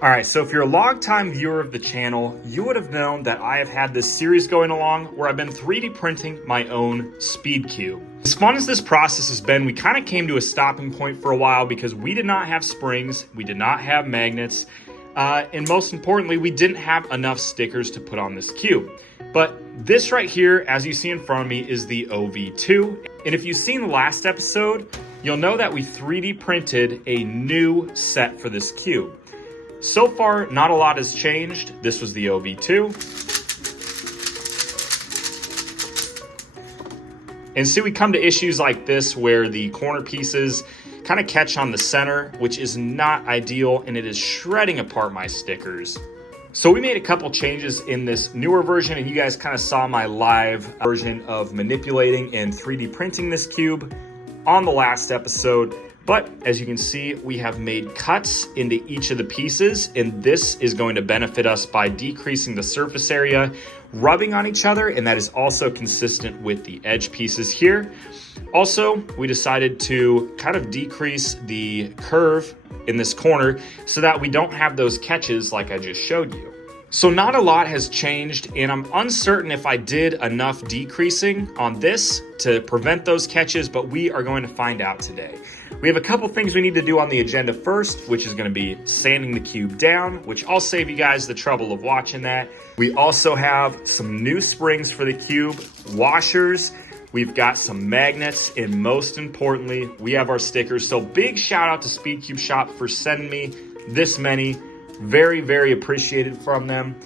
All right, so if you're a longtime viewer of the channel, you would have known that I have had this series going along where I've been 3D printing my own Speedcube. As fun as this process has been, we kind of came to a stopping point for a while because we did not have springs, we did not have magnets, and most importantly, we didn't have enough stickers to put on this cube. But this right here, as you see in front of me, is the OV2. And if you've seen the last episode, you'll know that we 3D printed a new set for this cube. So far, not a lot has changed. This was the OV2. And so we come to issues like this where the corner pieces kind of catch on the center, which is not ideal, and it is shredding apart my stickers. So we made a couple changes in this newer version, and you guys kind of saw my live version of manipulating and 3D printing this cube on the last episode. But as you can see, we have made cuts into each of the pieces, and this is going to benefit us by decreasing the surface area, rubbing on each other, and that is also consistent with the edge pieces here. Also, we decided to kind of decrease the curve in this corner so that we don't have those catches like I just showed you. So not a lot has changed, and I'm uncertain if I did enough decreasing on this to prevent those catches, but we are going to find out today. We have a couple things we need to do on the agenda first, which is going to be sanding the cube down, which I'll save you guys the trouble of watching that. We also have some new springs for the cube, washers, we've got some magnets, and most importantly, we have our stickers. So big shout out to Speedcube Shop for sending me this many. Very, very appreciated from them.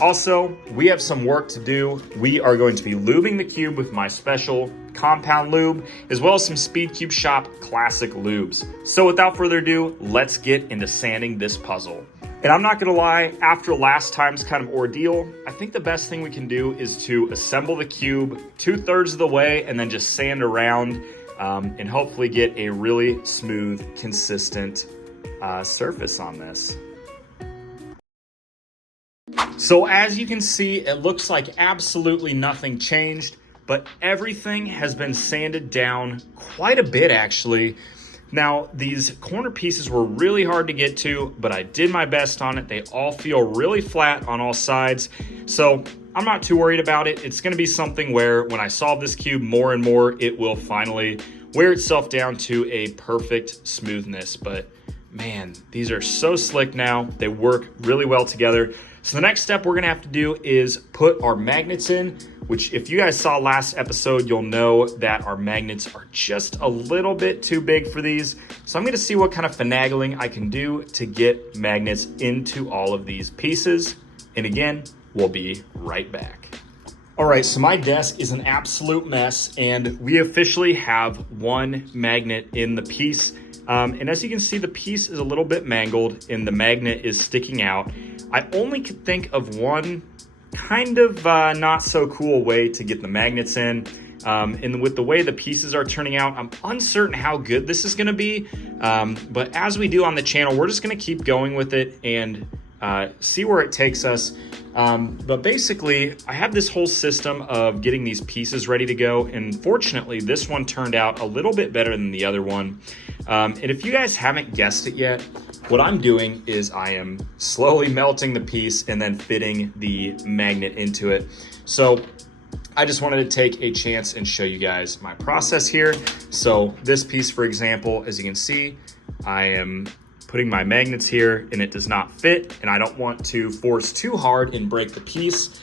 Also, we have some work to do. We are going to be lubing the cube with my special compound lube, as well as some Speedcube Shop classic lubes. So without further ado, let's get into sanding this puzzle. And I'm not gonna lie, after last time's kind of ordeal, I think the best thing we can do is to assemble the cube 2/3 of the way and then just sand around and hopefully get a really smooth, consistent surface on this. So as you can see, it looks like absolutely nothing changed, but everything has been sanded down quite a bit actually. Now, these corner pieces were really hard to get to, but I did my best on it. They all feel really flat on all sides. So I'm not too worried about it. It's gonna be something where when I solve this cube more and more, it will finally wear itself down to a perfect smoothness. But man, these are so slick now. They work really well together. So the next step we're gonna have to do is put our magnets in, which if you guys saw last episode, you'll know that our magnets are just a little bit too big for these. So I'm gonna see what kind of finagling I can do to get magnets into all of these pieces. And again, we'll be right back. All right, so my desk is an absolute mess, and we officially have one magnet in the piece. And as you can see, the piece is a little bit mangled and the magnet is sticking out. I only could think of one kind of not so cool way to get the magnets in. And with the way the pieces are turning out, I'm uncertain how good this is gonna be. But as we do on the channel, we're just gonna keep going with it and see where it takes us. But basically, I have this whole system of getting these pieces ready to go. And fortunately, this one turned out a little bit better than the other one. And if you guys haven't guessed it yet, what I'm doing is I am slowly melting the piece and then fitting the magnet into it. So I just wanted to take a chance and show you guys my process here. So this piece, for example, as you can see, I am putting my magnets here and it does not fit, and I don't want to force too hard and break the piece.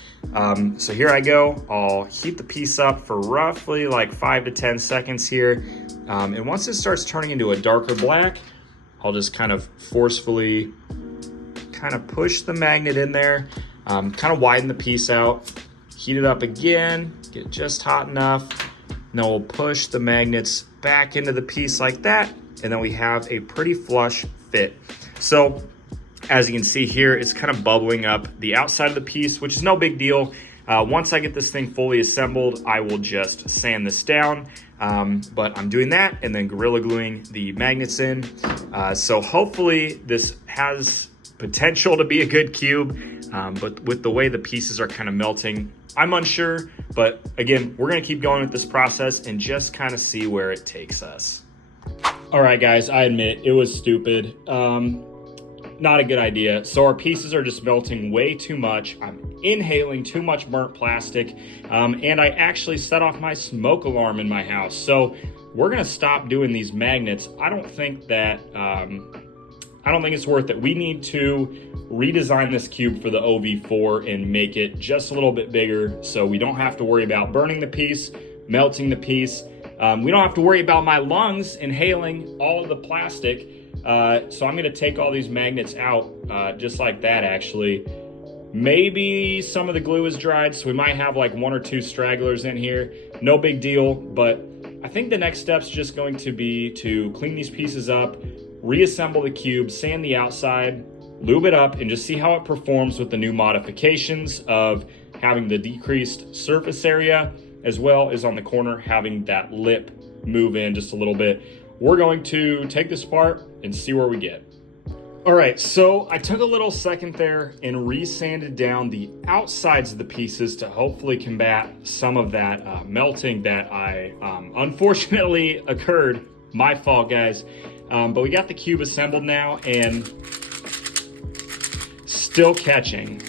So here I go. I'll heat the piece up for roughly like 5 to 10 seconds here. And once it starts turning into a darker black, I'll just kind of forcefully kind of push the magnet in there, kind of widen the piece out, heat it up again, get it just hot enough. Then we'll push the magnets back into the piece like that, and then we have a pretty flush fit. So as you can see here, it's kind of bubbling up the outside of the piece, which is no big deal. Once I get this thing fully assembled, I will just sand this down. But I'm doing that and then Gorilla Gluing the magnets in. So hopefully this has potential to be a good cube, but with the way the pieces are kind of melting, I'm unsure. But again, we're gonna keep going with this process and just kind of see where it takes us. All right, guys, I admit it was stupid. not a good idea. So our pieces are just melting way too much. I'm inhaling too much burnt plastic, and I actually set off my smoke alarm in my house. So we're gonna stop doing these magnets. I don't think it's worth it. We need to redesign this cube for the OV4 and make it just a little bit bigger so we don't have to worry about burning the piece, melting the piece. We don't have to worry about my lungs inhaling all of the plastic. So I'm gonna take all these magnets out just like that actually. Maybe some of the glue is dried, so we might have like 1 or 2 stragglers in here. No big deal, but I think the next step's just going to be to clean these pieces up, reassemble the cube, sand the outside, lube it up, and just see how it performs with the new modifications of having the decreased surface area, as well as on the corner having that lip move in just a little bit. We're going to take this apart and see where we get. All right, so I took a little second there and resanded down the outsides of the pieces to hopefully combat some of that melting that unfortunately occurred. My fault, guys. But we got the cube assembled now and still catching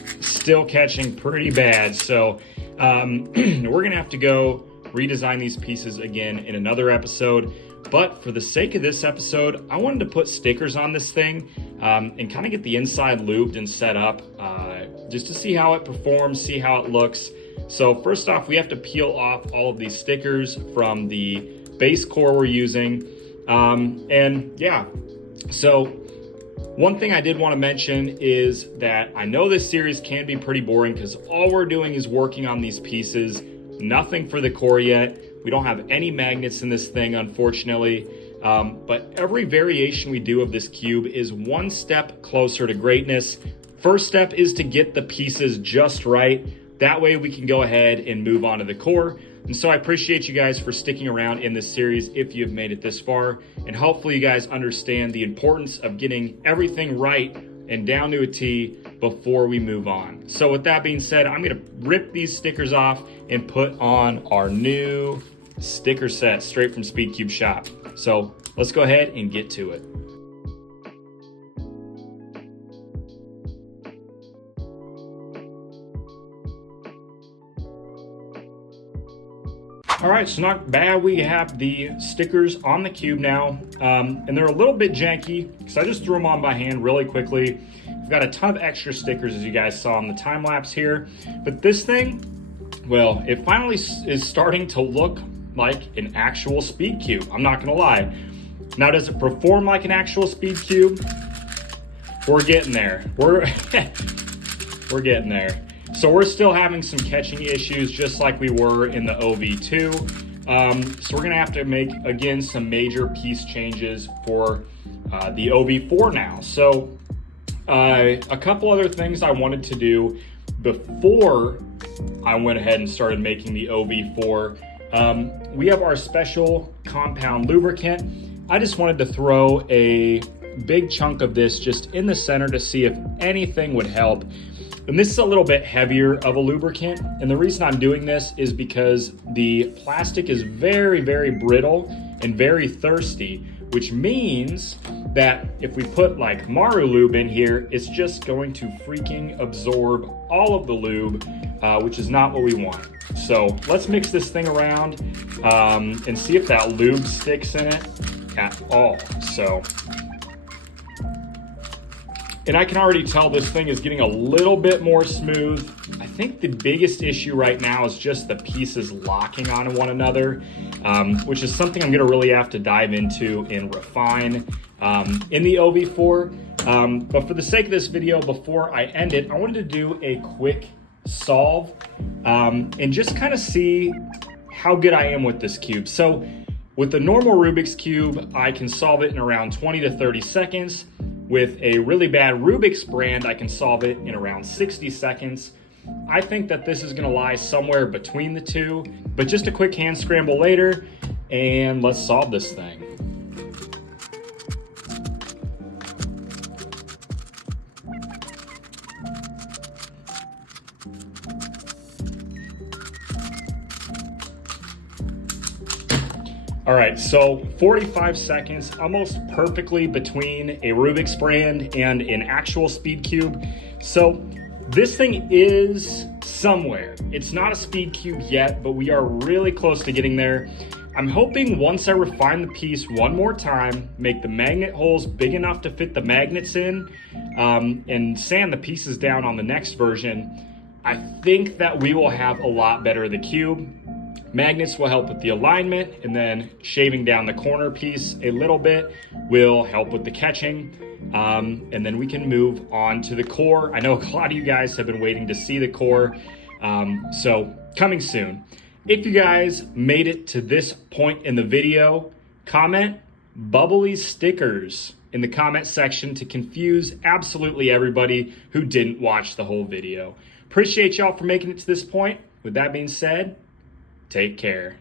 pretty bad. So we're gonna have to go redesign these pieces again in another episode. But for the sake of this episode, I wanted to put stickers on this thing and kind of get the inside lubed and set up just to see how it performs, see how it looks. So first off, we have to peel off all of these stickers from the base core we're using. And yeah, so one thing I did want to mention is that I know this series can be pretty boring because all we're doing is working on these pieces, nothing for the core yet. We don't have any magnets in this thing, unfortunately. But every variation we do of this cube is one step closer to greatness. First step is to get the pieces just right. That way we can go ahead and move on to the core. And so I appreciate you guys for sticking around in this series if you've made it this far. And hopefully you guys understand the importance of getting everything right and down to a T before we move on. So with that being said, I'm gonna rip these stickers off and put on our new sticker set straight from Speedcube shop. So let's go ahead and get to it. All right, so not bad. We have the stickers on the cube now, and they're a little bit janky because I just threw them on by hand really quickly. We've got a ton of extra stickers as you guys saw in the time lapse here, but this thing, well, it finally is starting to look like an actual Speedcube. I'm not gonna lie. Now, does it perform like an actual Speedcube? We're getting there. We're getting there. So we're still having some catching issues just like we were in the OV2. So we're gonna have to make, again, some major piece changes for the OV4 now. So a couple other things I wanted to do before I went ahead and started making the OV4. We have our special compound lubricant. I just wanted to throw a big chunk of this just in the center to see if anything would help. And this is a little bit heavier of a lubricant. And the reason I'm doing this is because the plastic is very, very brittle and very thirsty, which means that if we put like Maru lube in here, it's just going to freaking absorb all of the lube, which is not what we want. So let's mix this thing around and see if that lube sticks in it at all. So, and I can already tell this thing is getting a little bit more smooth. I think the biggest issue right now is just the pieces locking onto one another, which is something I'm gonna really have to dive into and refine in the OV4. But for the sake of this video, before I end it, I wanted to do a quick solve and just kind of see how good I am with this cube. So with the normal Rubik's Cube, I can solve it in around 20 to 30 seconds. With a really bad Rubik's brand, I can solve it in around 60 seconds. I think that this is gonna lie somewhere between the two, but just a quick hand scramble later, and let's solve this thing. All right, so 45 seconds, almost perfectly between a Rubik's brand and an actual Speedcube. So this thing is somewhere. It's not a Speedcube yet, but we are really close to getting there. I'm hoping once I refine the piece one more time, make the magnet holes big enough to fit the magnets in, and sand the pieces down on the next version, I think that we will have a lot better of the cube. Magnets will help with the alignment, and then shaving down the corner piece a little bit will help with the catching. And then we can move on to the core. I know a lot of you guys have been waiting to see the core, so coming soon. If you guys made it to this point in the video, comment bubbly stickers in the comment section to confuse absolutely everybody who didn't watch the whole video. Appreciate y'all for making it to this point. With that being said, take care.